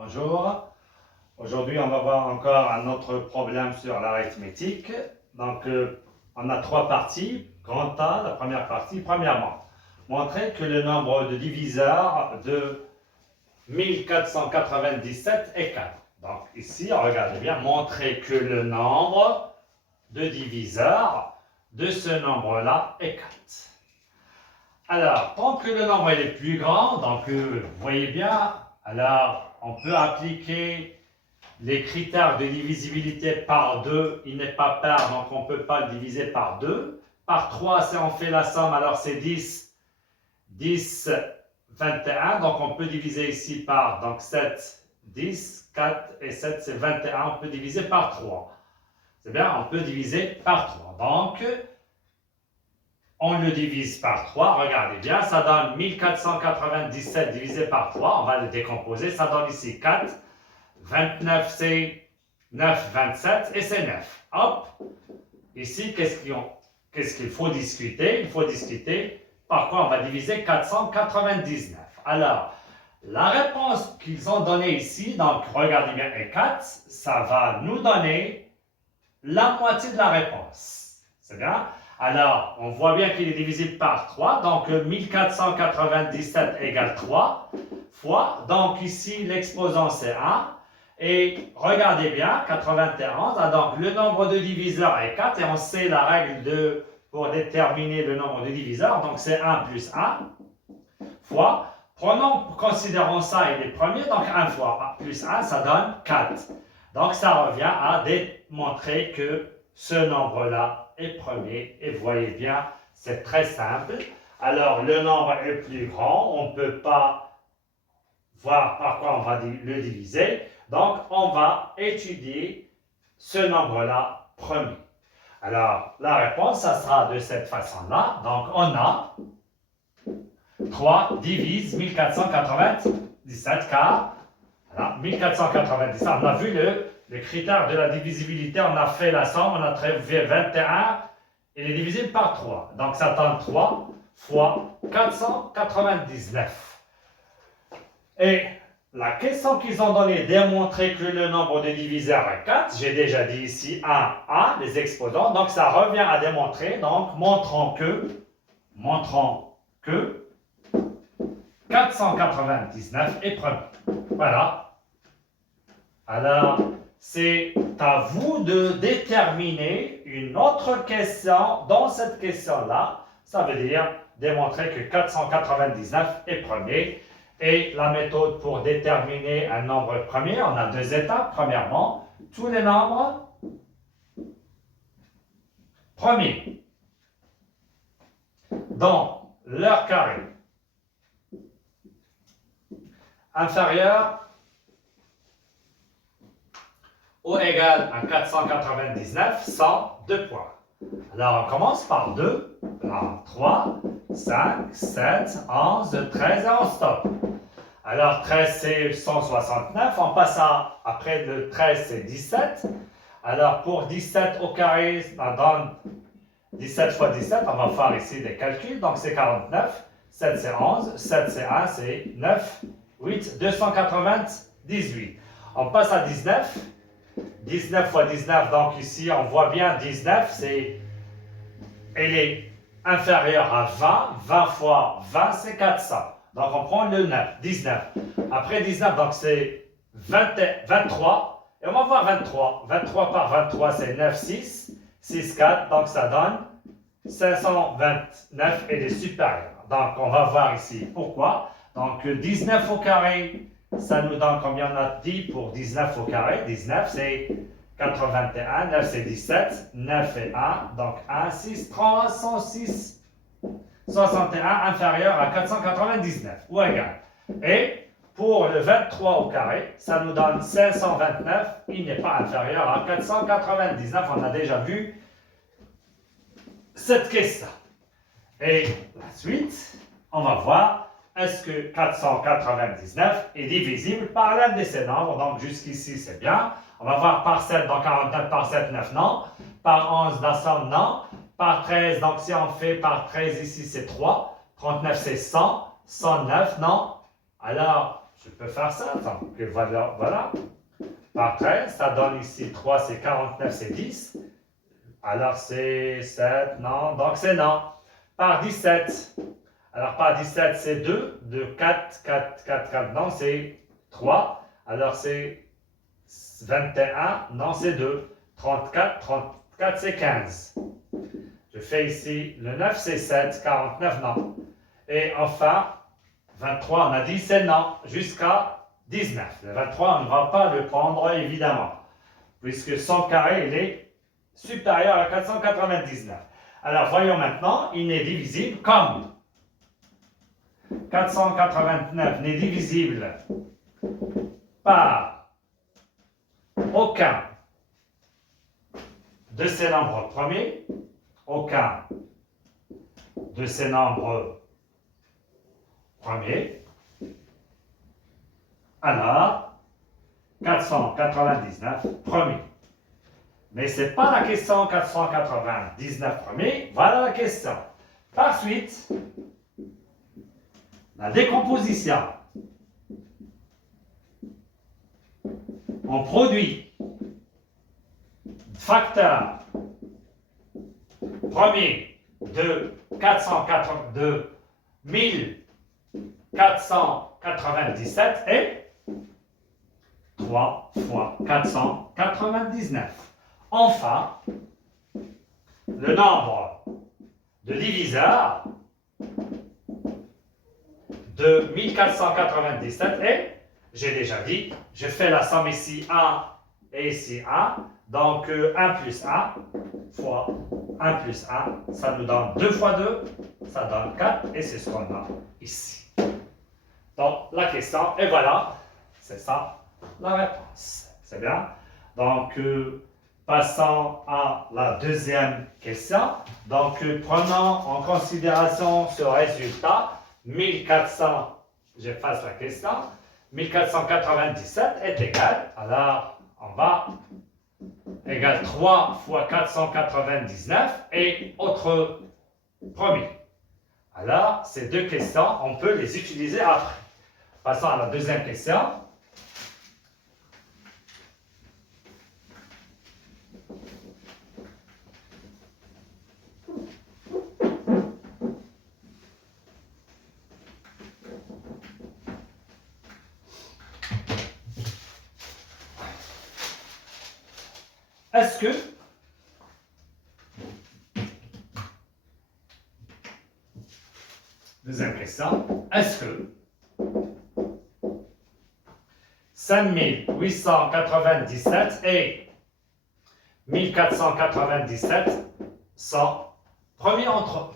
Bonjour. Aujourd'hui, on va voir encore un autre problème sur l'arithmétique. Donc, on a trois parties. Grand A, la première partie. Premièrement, montrer que le nombre de diviseurs de 1497 est 4. Donc, ici, regardez bien, montrer que le nombre de diviseurs de ce nombre-là est 4. Alors, tant que le nombre est plus grand, donc vous voyez bien, alors on peut appliquer les critères de divisibilité par 2, il n'est pas pair, donc on ne peut pas le diviser par 2. Par 3, si on fait la somme, alors c'est 10, 10, 21, donc on peut diviser ici par donc 7, 10, 4 et 7, c'est 21, on peut diviser par 3. C'est bien, on peut diviser par 3. Donc, on le divise par 3, regardez bien, ça donne 1497 divisé par 3, on va le décomposer, ça donne ici 4, 29 c'est 9, 27 et c'est 9. Hop, ici, qu'est-ce qu'il faut discuter? Il faut discuter par quoi on va diviser 499. Alors, la réponse qu'ils ont donnée ici, donc regardez bien, est 4, ça va nous donner la moitié de la réponse. C'est bien? Alors, on voit bien qu'il est divisible par 3, donc 1497 égale 3 fois, donc ici l'exposant c'est 1, et regardez bien, 91, donc le nombre de diviseurs est 4, et on sait la règle pour déterminer le nombre de diviseurs, donc c'est 1 plus 1, fois, considérons ça il est premier, donc 1 fois 1 plus 1, ça donne 4. Donc ça revient à démontrer que ce nombre-là est premier, et vous voyez bien, c'est très simple. Alors, le nombre est plus grand, on ne peut pas voir par quoi on va le diviser. Donc, on va étudier ce nombre-là premier. Alors, la réponse, ça sera de cette façon-là. Donc, on a 3 divise 1497, car voilà, 1497, on a vu le critère de la divisibilité, on a fait la somme, on a trouvé 21, il est divisible par 3. Donc ça donne 3 fois 499. Et la question qu'ils ont donnée, démontrer que le nombre de diviseurs est 4, j'ai déjà dit ici 1, les exposants, donc ça revient à démontrer, donc montrons que 499 est premier. Voilà. Alors, c'est à vous de déterminer une autre question dans cette question-là. Ça veut dire démontrer que 499 est premier. Et la méthode pour déterminer un nombre premier, on a deux étapes. Premièrement, tous les nombres premiers dans leur carré inférieur ou égal à 499 sont 2 points. Alors, on commence par 2, 3, 5, 7, 11, 13 et on stoppe. Alors, 13 c'est 169, on passe après le 13 c'est 17. Alors, pour 17 au carré, ça donne 17 fois 17, on va faire ici des calculs, donc c'est 49, 7 c'est 11, 7 c'est 1, c'est 9, 8, 298. On passe à 19. 19 fois 19, donc ici on voit bien 19, elle est inférieure à 20, 20 fois 20 c'est 400. Donc on prend le 9, 19. Après 19, donc c'est 23, et on va voir 23. 23 par 23 c'est 9, 6, 6, 4, donc ça donne 529 et est supérieur. Donc on va voir ici pourquoi. Donc 19 au carré, ça nous donne combien on a dit pour 19 au carré? 19 c'est 81, 9 c'est 17, 9 et 1, donc 1, 6, 3, 106, 61 inférieur à 499, ou égal. Et pour le 23 au carré, ça nous donne 529, il n'est pas inférieur à 499, on a déjà vu cette question. Et la suite, on va voir. Est-ce que 499 est divisible par l'un de ces nombres? Donc jusqu'ici c'est bien. On va voir par 7, donc 49 par 7, 9, non. Par 11, la somme, non. Par 13, donc si on fait par 13 ici c'est 3. 39 c'est 100. 109, non. Alors je peux faire ça. Donc, voilà, voilà. Par 13, ça donne ici 3, c'est 49, c'est 10. Alors, c'est 7, non. Donc, c'est non. Par 17. Alors, par 17, c'est 2. 2, 4, 4, 4, 4. Non, c'est 3. Alors, c'est 21. Non, c'est 2. 34, 34, c'est 15. Je fais ici le 9, c'est 7. 49, non. Et enfin, 23, on a dit c'est non. Jusqu'à 19. Le 23, on ne va pas le prendre, évidemment. Puisque son carré, il est supérieur à 499. Alors, voyons maintenant, il n'est divisible comme 489 n'est divisible par aucun de ces nombres premiers, aucun de ces nombres premiers. Alors, 499 premiers. Mais ce n'est pas la question 499 premiers, voilà la question. Par suite, la décomposition. On produit facteur premier de 1497 et 3 fois 499. Enfin, le nombre de diviseurs de 1497 et, j'ai déjà dit, je fais la somme ici 1 et ici 1, donc 1 plus 1 fois 1 plus 1, ça nous donne 2 fois 2, ça donne 4 et c'est ce qu'on a ici. Donc la question, et voilà, c'est ça la réponse. C'est bien. Donc passons à la deuxième question. Donc prenons en considération ce résultat. 1400, j'efface la question, 1497 est égal, alors on va égal 3 fois 499 et autre premier. Alors, ces deux questions, on peut les utiliser après. Passons à la deuxième question. Est-ce que deuxième question, est-ce que 5897 et 1497 sont premiers entre eux?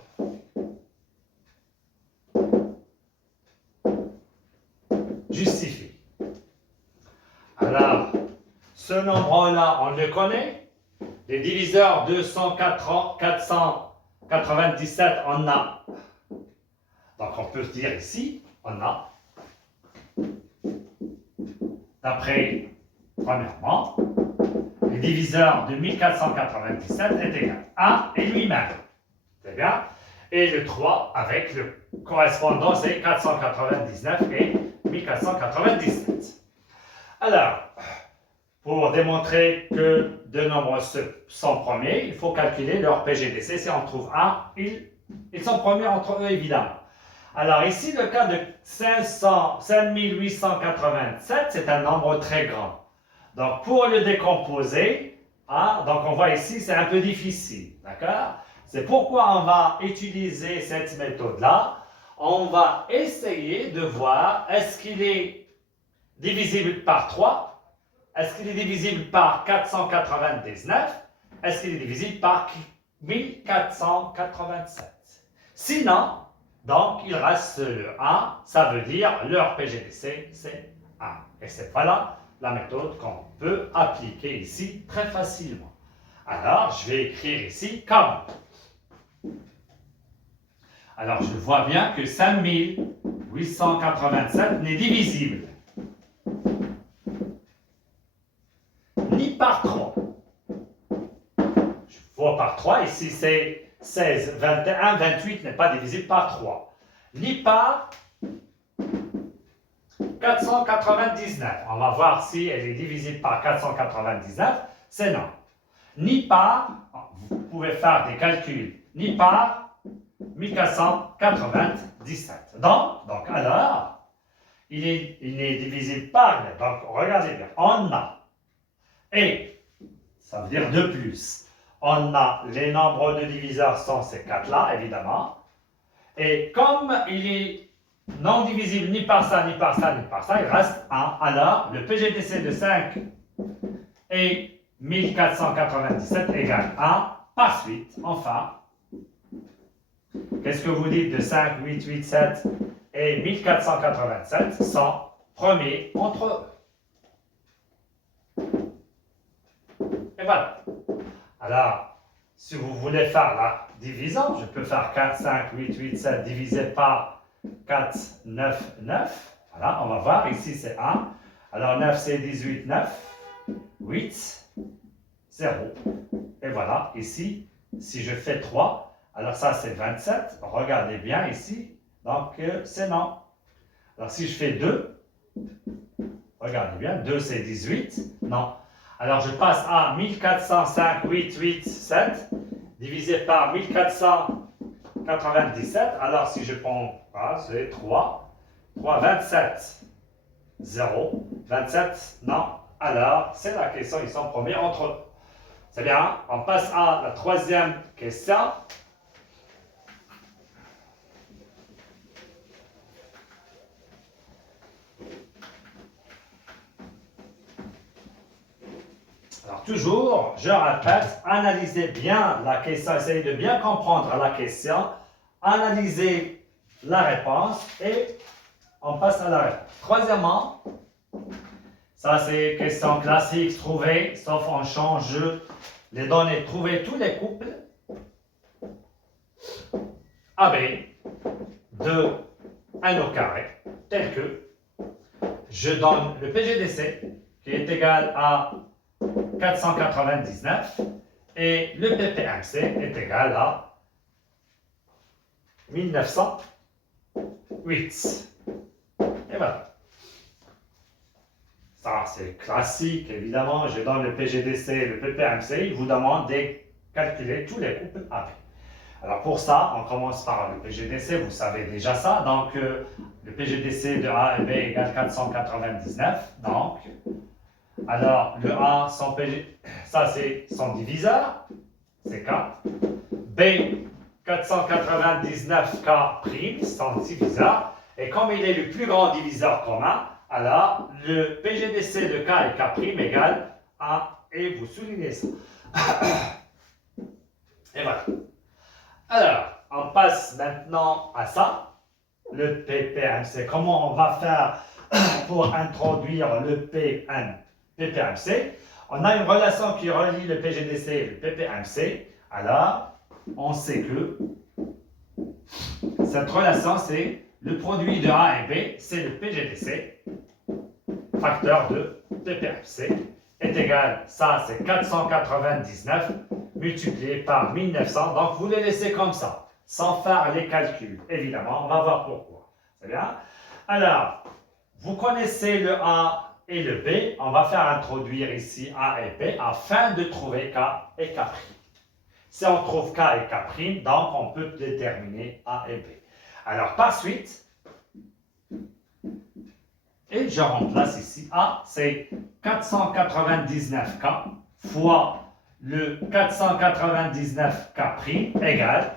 Justifie. Alors, ce nombre-là, on le connaît. Les diviseurs 497, on a. Donc, on peut dire ici, on a. D'après, premièrement, le diviseur de 1497 est égal à 1 et lui-même. C'est bien. Et le 3 avec le correspondant, c'est 499 et 1497. Alors, pour démontrer que deux nombres sont premiers, il faut calculer leur PGDC. Si on trouve 1, ils sont premiers entre eux, évidemment. Alors ici, le cas de 5887, c'est un nombre très grand. Donc pour le décomposer, donc on voit ici, c'est un peu difficile. D'accord? C'est pourquoi on va utiliser cette méthode-là. On va essayer de voir, est-ce qu'il est divisible par 3? Est-ce qu'il est divisible par 499? Est-ce qu'il est divisible par 1487? Sinon, donc il reste le 1, ça veut dire leur PGDC, c'est 1. Et c'est voilà la méthode qu'on peut appliquer ici très facilement. Alors, je vais écrire ici comme. Alors, je vois bien que 5887 n'est divisible ni par 3. Je vois par 3, ici c'est 16, 21, 28 n'est pas divisible par 3. Ni par 499. On va voir si elle est divisible par 499. C'est non. Ni par, vous pouvez faire des calculs, ni par 1497. Donc alors, il est divisible par. Donc, regardez bien. On a, et ça veut dire de plus, on a les nombres de diviseurs sont ces 4-là, évidemment. Et comme il est non divisible ni par ça, ni par ça, ni par ça, il reste 1. Alors, le PGDC de 5 et 1497 égale 1. Par suite, enfin, qu'est-ce que vous dites de 5, 8, 8, 7 et 1487 sont premiers entre eux. Et voilà. Alors, si vous voulez faire la division, je peux faire 4, 5, 8, 8, 7 divisé par 4, 9, 9. Voilà, on va voir. Ici, c'est 1. Alors, 9, c'est 18, 9. 8, 0. Et voilà, ici, si je fais 3, alors ça, c'est 27. Regardez bien ici. Donc, c'est non. Alors, si je fais 2, regardez bien, 2, c'est 18. Non. Alors, je passe à 1405, 8, 8, 7, divisé par 1497. Alors, si je prends, voilà, c'est 3, 3, 27, 0, 27, non. Alors, c'est la question, ils sont premiers entre eux. C'est bien, on passe à la troisième question. Alors, toujours, je répète, analysez bien la question, essayez de bien comprendre la question, analysez la réponse et on passe à la réponse. Troisièmement, ça c'est question classique, trouver, sauf on change les données, trouver tous les couples AB de 1 au carré, tel que je donne le PGDC qui est égal à 499 et le PPMC est égal à 1908. Et voilà. Ça, c'est classique, évidemment. Je donne le PGDC, le PPMC. Il vous demande de calculer tous les couples AB. Alors, pour ça, on commence par le PGDC. Vous savez déjà ça. Donc, le PGDC de A et B égale 499. Donc, alors, le A, ça c'est son diviseur, c'est K. B, 499K', son diviseur. Et comme il est le plus grand diviseur commun, alors le PGDC de K et K' égale A, et vous soulignez ça. Et voilà. Alors, on passe maintenant à ça, le PPMC. Comment on va faire pour introduire le PPMC? On a une relation qui relie le PGDC et le PPMC. Alors, on sait que cette relation, c'est le produit de A et B, c'est le PGDC, facteur de PPMC, est égal, ça c'est 499 multiplié par 1900. Donc, vous les laissez comme ça, sans faire les calculs. Évidemment, on va voir pourquoi. C'est bien? Alors, vous connaissez le A et le B. On va faire introduire ici A et B afin de trouver K et K'. Si on trouve K et K', donc on peut déterminer A et B. Alors, par suite, et je remplace ici A, c'est 499K fois le 499K' égale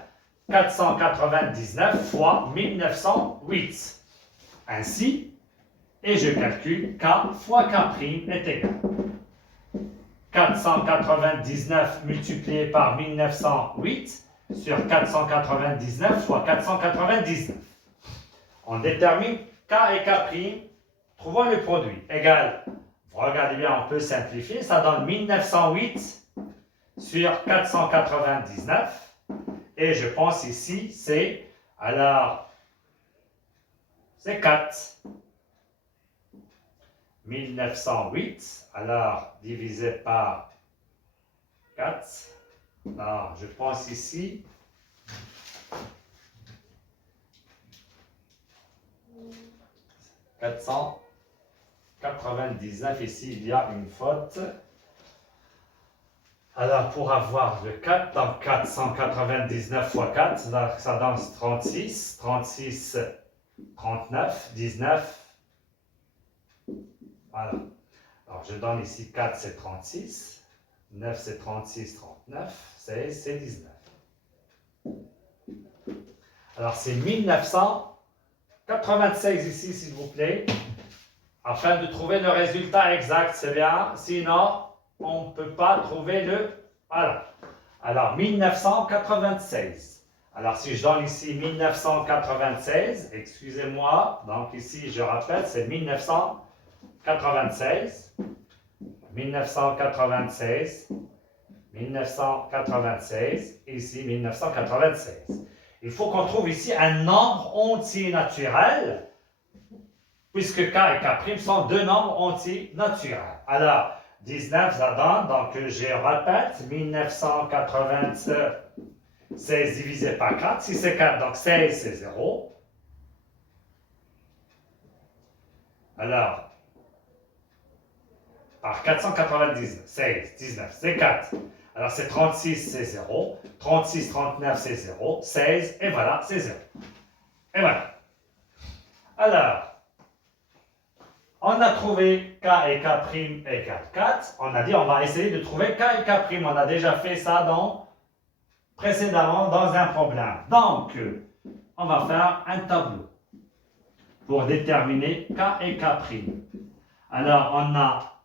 499 fois 1908. Ainsi, et je calcule K fois K' est égal. 499 multiplié par 1908 sur 499 fois 499. On détermine K et K', trouvons le produit, égal, regardez bien, on peut simplifier, ça donne 1908 sur 499, et je pense ici, c'est, alors, c'est 4. 1908, alors divisé par 4, alors je pense ici, 400, 99, ici, il y a une faute. Alors, pour avoir le 4, donc 499 fois 4, ça donne 36. 36, 39, 19. Voilà. Alors, je donne ici 4, c'est 36. 9, c'est 36, 39. 16, c'est 19. Alors, c'est 1996 ici, s'il vous plaît, afin de trouver le résultat exact, c'est bien. Sinon, on ne peut pas trouver le... Voilà. Alors, 1996. Alors, si je donne ici 1996, excusez-moi, donc ici, je rappelle, c'est 1996. 1996. 1996. Ici, 1996. Il faut qu'on trouve ici un nombre entier naturel, puisque K et K' sont deux nombres entiers naturels. Alors, 19, ça donne, donc je répète, 1996 divisé par 4. Si c'est 4, donc 16, c'est 0. Alors, par 499, 16, 19, c'est 4. Alors, c'est 36, c'est 0. 36, 39, c'est 0. 16, et voilà, c'est 0. Et voilà. Alors, on a trouvé K et K' égale 4. On a dit on va essayer de trouver K et K'. On a déjà fait ça précédemment dans un problème. Donc, on va faire un tableau pour déterminer K et K'. Alors, on a,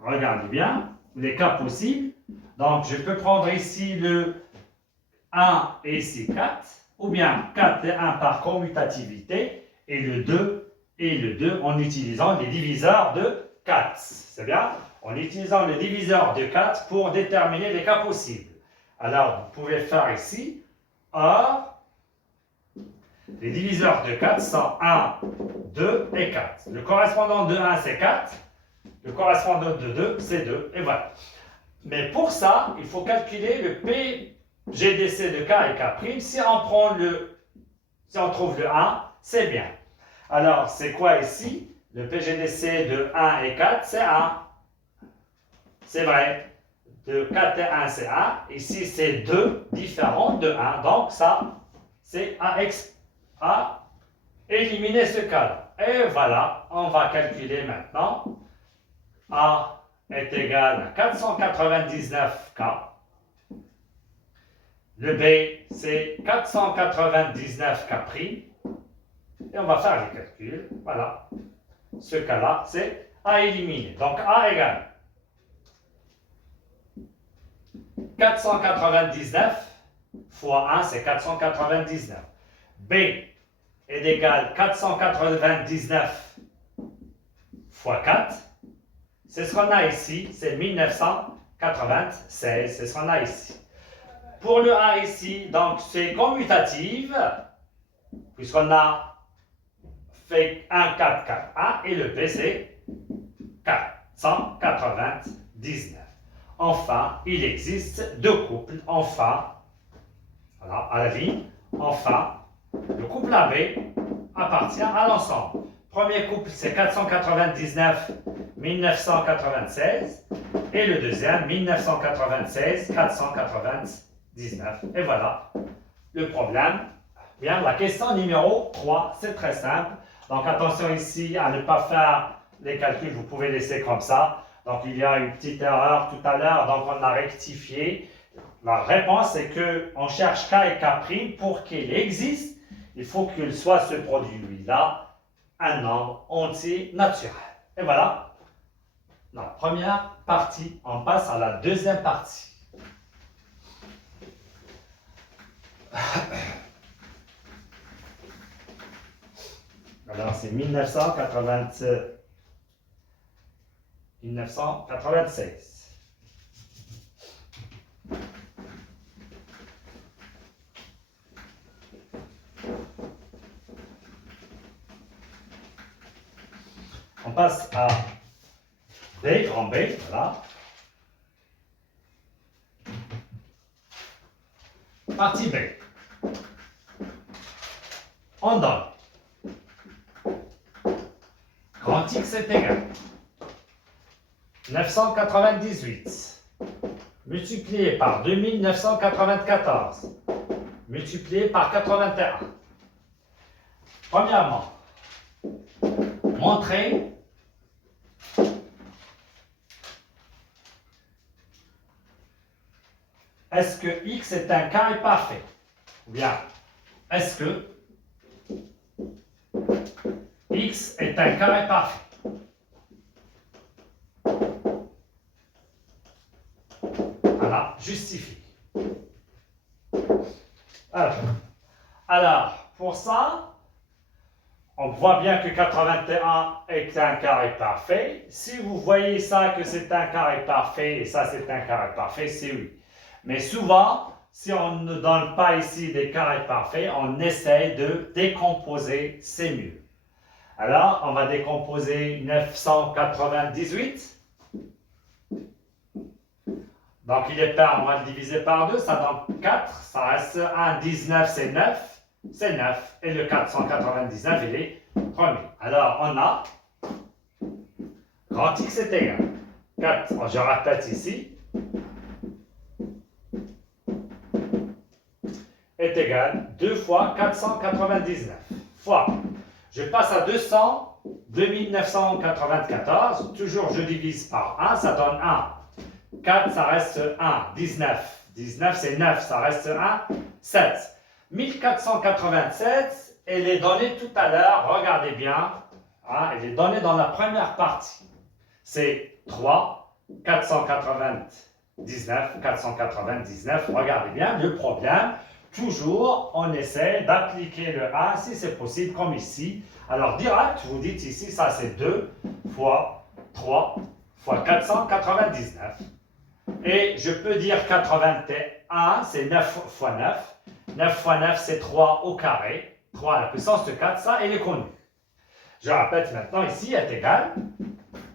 regardez bien, les cas possibles. Donc, je peux prendre ici le 1 et ici 4, ou bien 4 et 1 par commutativité, et le 2 en utilisant les diviseurs de 4. C'est bien? En utilisant le diviseur de 4 pour déterminer les cas possibles. Alors, vous pouvez faire ici, or, les diviseurs de 4 sont 1, 2 et 4. Le correspondant de 1, c'est 4. Le correspondant de 2, c'est 2. Et voilà. Mais pour ça, il faut calculer le PGDC de K et K'. Si on trouve le 1, c'est bien. Alors, c'est quoi ici? Le PGDC de 1 et 4, c'est 1. C'est vrai. De 4 et 1, c'est 1. Ici, c'est 2 différents de 1. Donc, ça, c'est à éliminer ce cas-là. Et voilà, on va calculer maintenant. A est égal à 499K. Le B, c'est 499K'. Et on va faire les calculs. Voilà. Ce cas-là, c'est à éliminer. Donc, A égale 499 fois 1, c'est 499. B est égal 499 fois 4. C'est ce qu'on a ici, c'est 1996. C'est ce qu'on a ici. Pour le A ici, donc c'est commutative, puisqu'on a fait 1, 4, 4, 1, et le B c'est 499. Enfin, il existe deux couples. Enfin, voilà, à la ligne. Enfin, le couple AB appartient à l'ensemble. Premier couple, c'est 499, 1996. Et le deuxième, 1996, 499. Et voilà le problème. Bien, la question numéro 3, c'est très simple. Donc, attention ici à ne pas faire les calculs, vous pouvez laisser comme ça. Donc, il y a une petite erreur tout à l'heure, donc on a rectifié. La réponse est qu'on cherche K et K' pour qu'il existe. Il faut qu'il soit ce produit-là, un nombre entier naturel. Et voilà la première partie. On passe à la deuxième partie. Alors, c'est 1996. On passe à B, grand B, voilà. Partie B. On donne Grand X est égal 998 multiplié par 2994 multiplié par 81. Premièrement, montrer est-ce que x est un carré parfait ou bien est-ce que x est un carré parfait. Voilà, justifie. Alors, pour ça, on voit bien que 81 est un carré parfait. Si vous voyez ça que c'est un carré parfait et ça c'est un carré parfait, c'est oui. Mais souvent, si on ne donne pas ici des carrés parfaits, on essaye de décomposer, c'est mieux. Alors, on va décomposer 998. Donc, il est pair, on va le diviser par 2, ça donne 4, ça reste 1, 19, c'est 9, et le 499, il est premier. Alors, on a, grand X est égal, 4, je répète ici, est égal 2 fois 499, fois, je passe à 200, 2994, toujours je divise par 1, ça donne 1. 4, ça reste 1. 19. 19, c'est 9, ça reste 1. 7. 1487, elle est donnée tout à l'heure, regardez bien. Hein, elle est donnée dans la première partie. C'est 3, 499, 499. Regardez bien, le problème, toujours, on essaie d'appliquer le 1 si c'est possible, comme ici. Alors, direct, vous dites ici, ça c'est 2 fois 3 fois 499. Et je peux dire 81, c'est 9 fois 9. 9 fois 9, c'est 3 au carré. 3 à la puissance de 4, ça, elle est connue. Je répète maintenant, ici, est égal.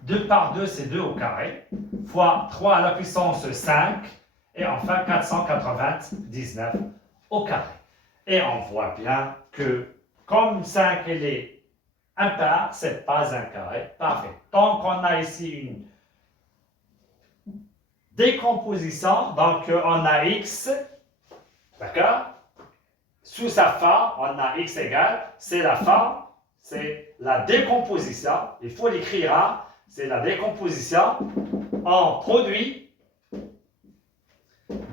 2 par 2, c'est 2 au carré. Fois 3 à la puissance 5. Et enfin, 499 au carré. Et on voit bien que, comme 5, elle est impair, ce n'est pas un carré parfait. Donc, on a ici une décomposition, donc on a x, d'accord? Sous sa forme, on a x égale, c'est la forme, c'est la décomposition, il faut l'écrire, hein? C'est la décomposition en produit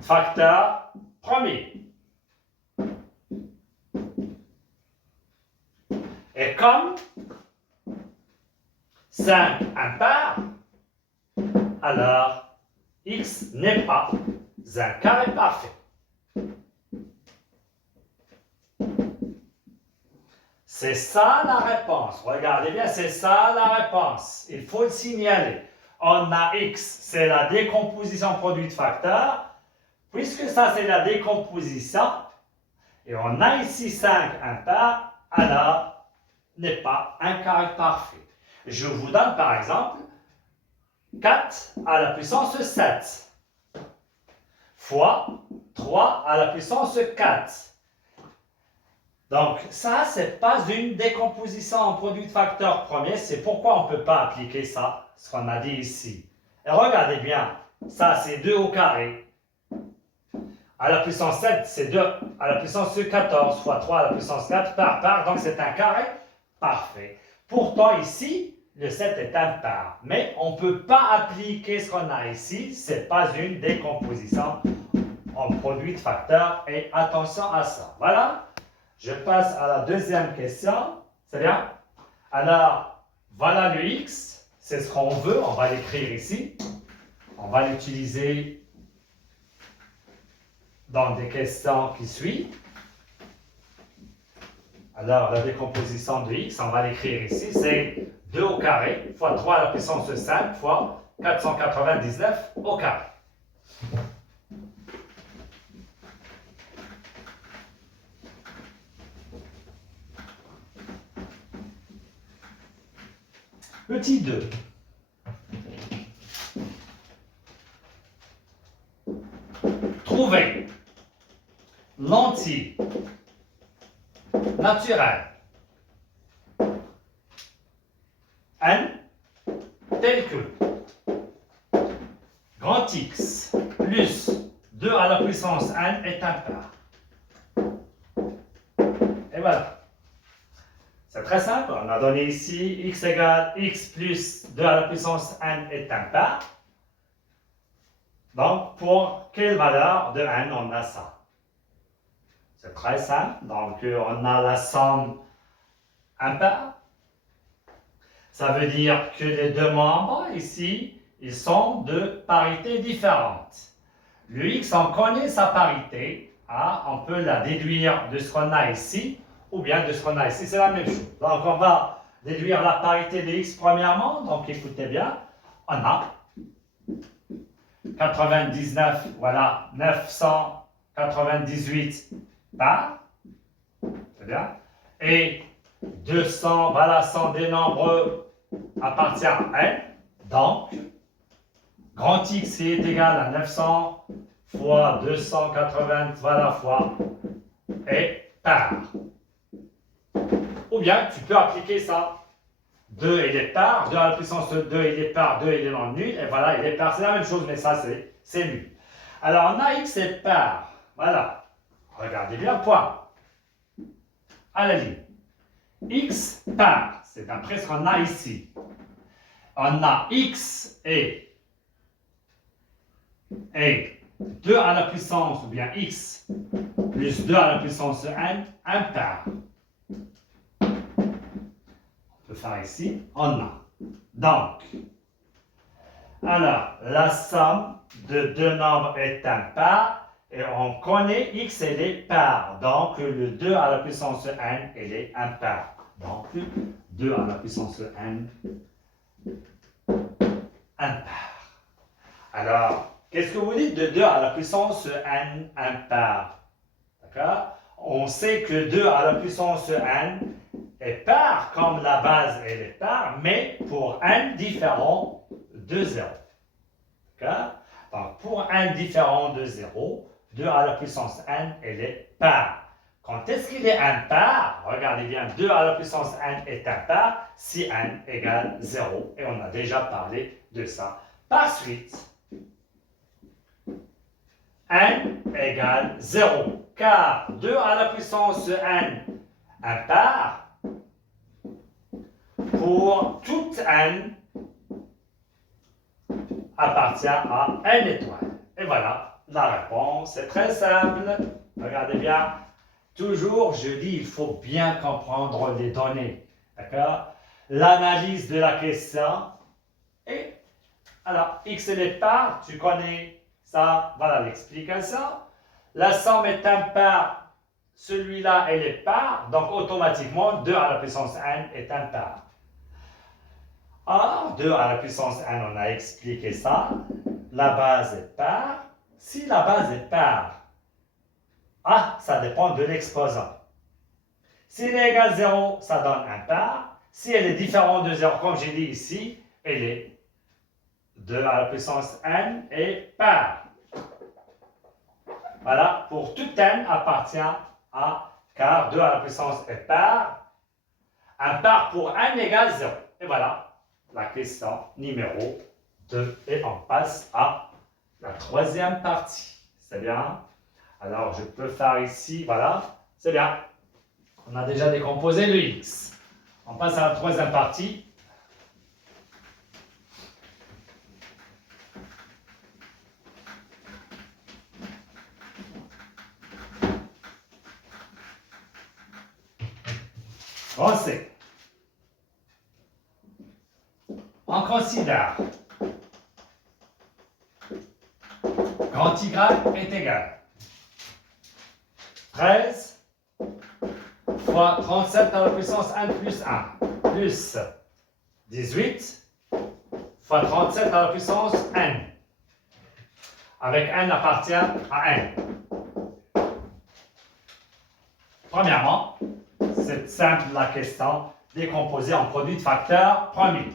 facteur premier. Et comme 5 impair, alors x n'est pas un carré parfait. C'est ça la réponse. Regardez bien, c'est ça la réponse. Il faut le signaler. On a x, c'est la décomposition produit de facteur. Puisque ça, c'est la décomposition, et on a ici 5 impair, alors n'est pas un carré parfait. Je vous donne par exemple 4 à la puissance 7 fois 3 à la puissance 4. Donc, ça, ce n'est pas une décomposition en produit de facteur premier. C'est pourquoi on ne peut pas appliquer ça, ce qu'on a dit ici. Et regardez bien, ça, c'est 2 au carré. À la puissance 7, c'est 2 à la puissance 14 fois 3 à la puissance 4 par part. Donc, c'est un carré parfait. Pourtant, ici, le 7 est impair. Mais on ne peut pas appliquer ce qu'on a ici. Ce n'est pas une décomposition en produit de facteur. Et attention à ça. Voilà. Je passe à la deuxième question. C'est bien? Alors, voilà le x. C'est ce qu'on veut. On va l'écrire ici. On va l'utiliser dans des questions qui suivent. Alors, la décomposition de x, on va l'écrire ici. C'est 2 au carré fois 3 à la puissance 5 fois 499 au carré. Petit 2. Trouver l'entier naturel grand X plus 2 à la puissance n est impair. Et voilà. C'est très simple. On a donné ici x égale x plus 2 à la puissance n est impair. Donc, pour quelle valeur de n on a ça? C'est très simple. Donc, on a la somme impair. Ça veut dire que les deux membres ici, ils sont de parité différente. Le x, on connaît sa parité. Ah, on peut la déduire de ce qu'on a ici, ou bien de ce qu'on a ici. C'est la même chose. Donc, on va déduire la parité de x premièrement. Donc, écoutez bien. On a 99, voilà, 998 par. C'est bien. Et 200, voilà, sont des nombres appartient à n. Donc, grand X est égal à 900 fois 280, voilà, fois et par. Ou bien, tu peux appliquer ça. 2 il est par, 2 à la puissance de 2 il est par, 2 il est non nul, et voilà, il est par. C'est la même chose, mais ça, c'est nul. Alors, on a X est par. Voilà. Regardez bien, point. À la ligne. X par, c'est d'après ce qu'on a ici. On a x et 2 à la puissance, ou bien x plus 2 à la puissance n, impair. On peut faire ici, on a. Donc, alors, la somme de deux nombres est impair, et on connaît x et les parts. Donc, le 2 à la puissance n, elle est impair. Donc, 2 à la puissance n, impair. Alors, qu'est-ce que vous dites de 2 à la puissance n impair? D'accord? On sait que 2 à la puissance n est pair, comme la base elle est pair, mais pour n différent de 0. D'accord? Donc, pour n différent de 0, 2 à la puissance n, elle est pair. Quand est-ce qu'il est impair? Regardez bien, 2 à la puissance n est impair si n égale 0. Et on a déjà parlé de ça. Par suite, n égale 0. Car 2 à la puissance n impair, pour toute n, appartient à n étoile. Et voilà, la réponse est très simple. Regardez bien. Toujours, je dis, il faut bien comprendre les données. D'accord? L'analyse de la question. Et alors, x et les parts, tu connais ça. Voilà l'explication. La somme est impair. Celui-là, elle est part. Donc, automatiquement, 2 à la puissance n est impair. Alors, 2 à la puissance n, on a expliqué ça. La base est paire. Si la base est paire, ça dépend de l'exposant. Si elle est égale à 0, ça donne impair. Si elle est différente de 0, comme j'ai dit ici, elle est 2 à la puissance n et paire. Voilà, pour tout n appartient à, car 2 à la puissance est paire. Impair pour n égale 0. Et voilà la question numéro 2. Et on passe à la troisième partie. C'est bien? Alors, je peux faire ici, voilà. C'est bien. On a déjà décomposé le x. On passe à la troisième partie. On sait. On considère grand y est égal 13 fois 37 à la puissance n plus 1 plus 18 fois 37 à la puissance n. Avec n appartient à n. Premièrement, c'est simple la question, décomposer en produit de facteur premier.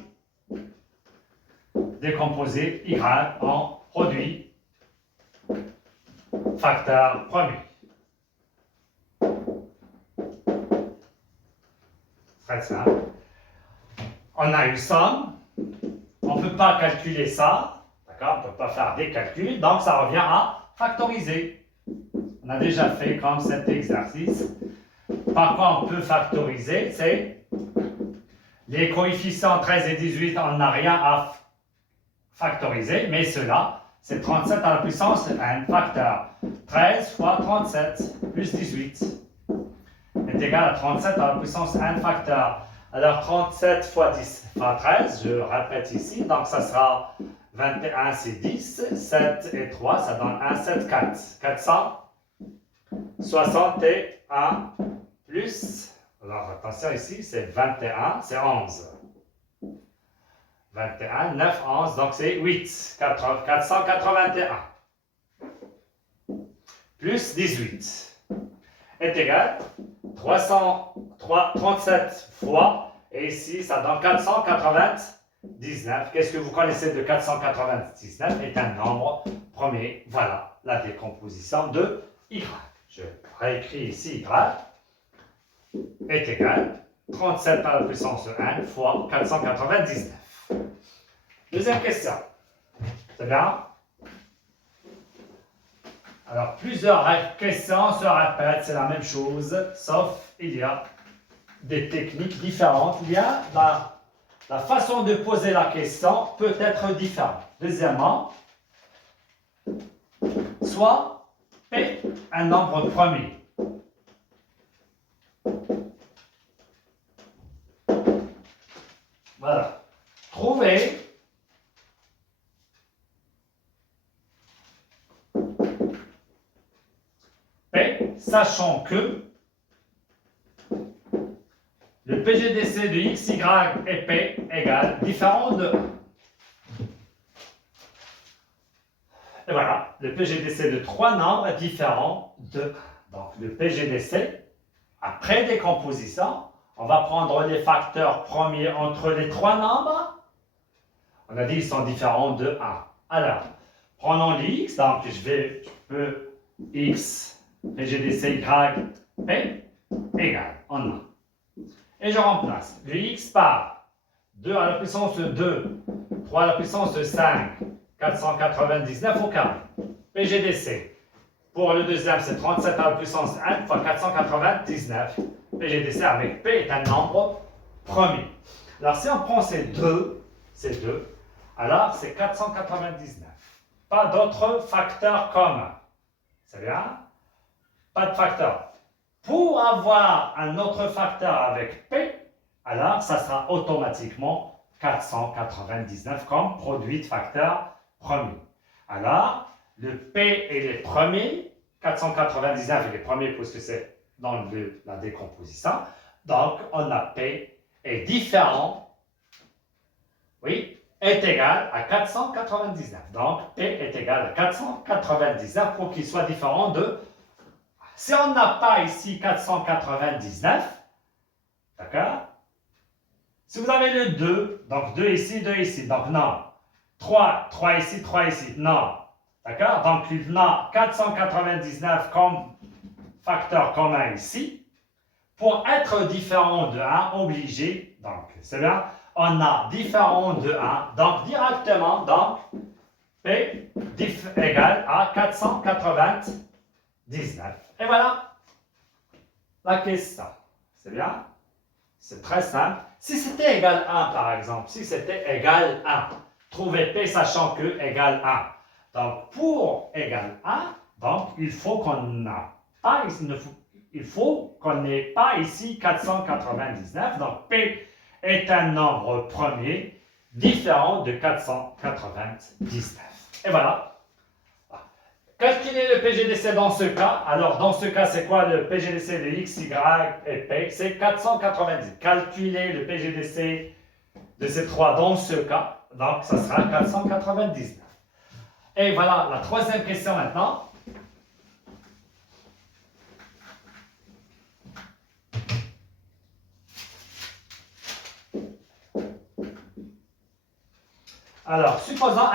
Décomposer y en produit facteur premier. Très simple. On a une somme. On ne peut pas calculer ça. D'accord? On ne peut pas faire des calculs, donc ça revient à factoriser. On a déjà fait comme cet exercice. Par quoi on peut factoriser? C'est les coefficients 13 et 18, on n'a rien à factoriser, mais cela, c'est 37 à la puissance n facteur. 13 fois 37 plus 18 est égal à 37 à la puissance n facteur. Alors 37 fois 10 fois 13, je répète ici, donc ça sera 21, c'est 10, 7 et 3, ça donne 1, 7, 4. 461 plus, alors attention ici, c'est 21, c'est 11. 21, 9, 11, donc c'est 8. 481 plus 18 est égal à 37 fois, et ici ça donne 499. Qu'est-ce que vous connaissez de 499? Est un nombre premier. Voilà la décomposition de Y. Je réécris ici Y est égal à 37 à la puissance 1 fois 499. Deuxième question. C'est bien? Alors, plusieurs questions se répètent, c'est la même chose, sauf il y a des techniques différentes. Il y a la façon de poser la question peut être différente. Deuxièmement, soit P, un nombre premier. Voilà. Trouver P, sachant que le PGDC de x, y et P égale différent de 1. Et voilà, le PGDC de trois nombres différents de 1. Donc le PGDC, après décomposition, on va prendre les facteurs premiers entre les trois nombres. On a dit qu'ils sont différents de 1. Alors, prenons les x, donc je peux x, PGDC, y, P, égale, on a. Et je remplace le x par 2 à la puissance 2, 3 à la puissance 5, 499 au carré. PGDC. Pour le deuxième, c'est 37 à la puissance 1 fois 499. PGDC avec P est un nombre premier. Alors, si on prend ces deux, alors c'est 499. Pas d'autres facteurs communs. C'est bien? Pas de facteur. Pour avoir un autre facteur avec P, alors ça sera automatiquement 499 comme produit de facteur premier. Alors, le P est le premier, 499 est le premier puisque c'est dans la décomposition. Donc, on a P est différent, oui, est égal à 499. Donc, P est égal à 499 pour qu'il soit différent de... Si on n'a pas ici 499, d'accord? Si vous avez le 2, donc 2 ici, donc non. 3 ici, 3 ici, non. D'accord? Donc il y a 499 comme facteur commun ici. Pour être différent de 1, obligé, donc c'est bien, on a différent de 1, donc directement, donc P égale à 499. Et voilà la question. C'est bien? C'est très simple. Si c'était égal à 1, par exemple, si c'était égal à 1, trouvez P sachant que égal à 1. Donc, pour égal à 1, donc, il faut qu'on n'ait pas ici 499. Donc, P est un nombre premier différent de 499. Et voilà. Calculer le PGDC dans ce cas. Alors, dans ce cas, c'est quoi le PGDC de X, Y et P? C'est 490. Calculer le PGDC de ces trois dans ce cas. Donc, ça sera 499. Et voilà la troisième question maintenant. Alors, supposons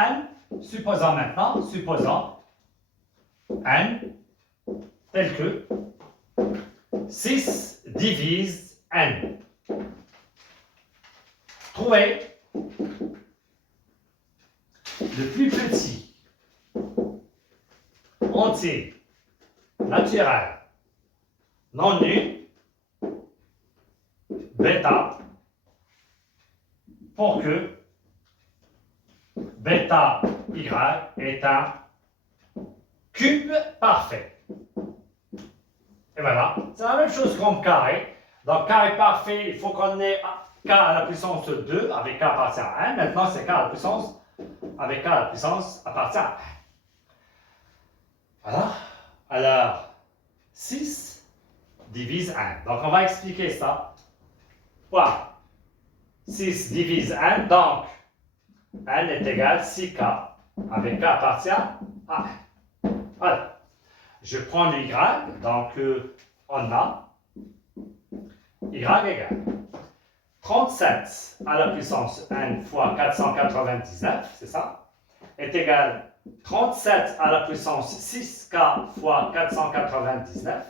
n tel que 6 divise n. Trouvez le plus petit entier naturel non nul, bêta, pour que bêta y est un cube parfait. Et voilà, c'est la même chose comme carré. Donc carré parfait, il faut qu'on ait k à la puissance 2 avec k appartient à 1. Maintenant, c'est k à la puissance avec k à la puissance appartient à 1. Voilà. Alors, 6 divise 1. Donc, on va expliquer ça. Voilà. 6 divise 1. Donc, n est égal à 6k avec k appartient à 1. Voilà. Je prends le y. Donc, on a y égale 37 à la puissance n fois 499, c'est ça, est égal 37 à la puissance 6k fois 499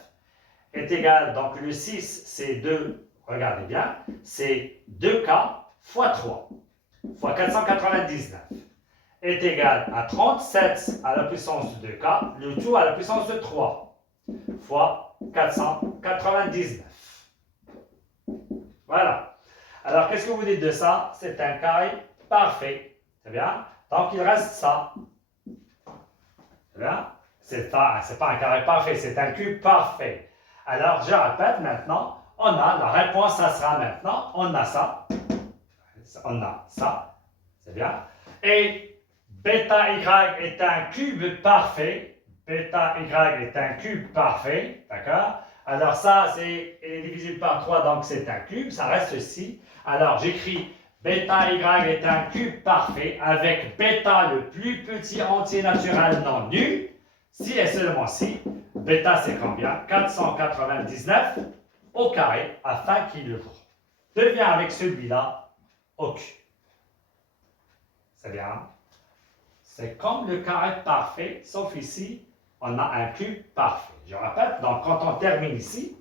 est égal, donc le 6 c'est 2, regardez bien, c'est 2k fois 3 fois 499 est égal à 37 à la puissance de k, le tout à la puissance de 3 fois 499. Voilà. Alors, qu'est-ce que vous dites de ça? C'est un carré parfait. C'est bien? Donc, il reste ça. C'est bien? C'est pas un carré parfait, c'est un cube parfait. Alors, je répète maintenant, on a, la réponse, ça sera maintenant, on a ça. On a ça. C'est bien? Et bêta y est un cube parfait. Bêta y est un cube parfait. D'accord? Alors ça, c'est divisible par 3, donc c'est un cube, ça reste ici. Alors j'écris bêta y est un cube parfait avec bêta le plus petit entier naturel non nul, si et seulement si. Bêta c'est combien? 499 au carré afin qu'il devient avec celui-là au cube. C'est bien? C'est comme le carré parfait, sauf ici, on a un cube parfait. Je répète, donc quand on termine ici,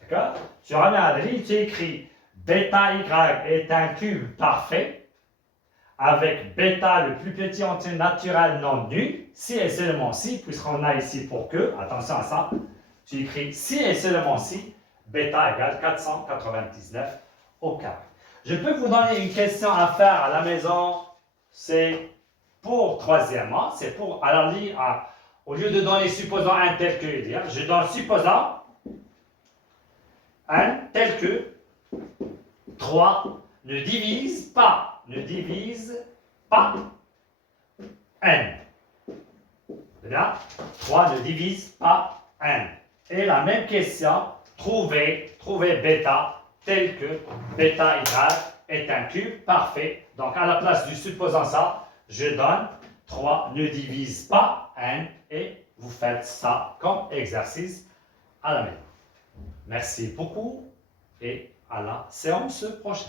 d'accord, tu ramènes à la ligne, tu écris bêta y est un cube parfait avec bêta le plus petit entier naturel non nul, si et seulement si, puisqu'on a ici pour que, attention à ça, tu écris si et seulement si, bêta égale 499 au carré. Je peux vous donner une question à faire à la maison, c'est pour troisièmement, c'est pour, alors lire au lieu de donner supposant un tel que, je donne supposant un tel que 3 ne divise pas n. Bien? 3 ne divise pas n. Et la même question, trouver bêta tel que bêta y est un cube parfait. Donc à la place du supposant ça, je donne 3 ne divise pas n et vous faites ça comme exercice à la maison. Merci beaucoup et à la séance prochaine.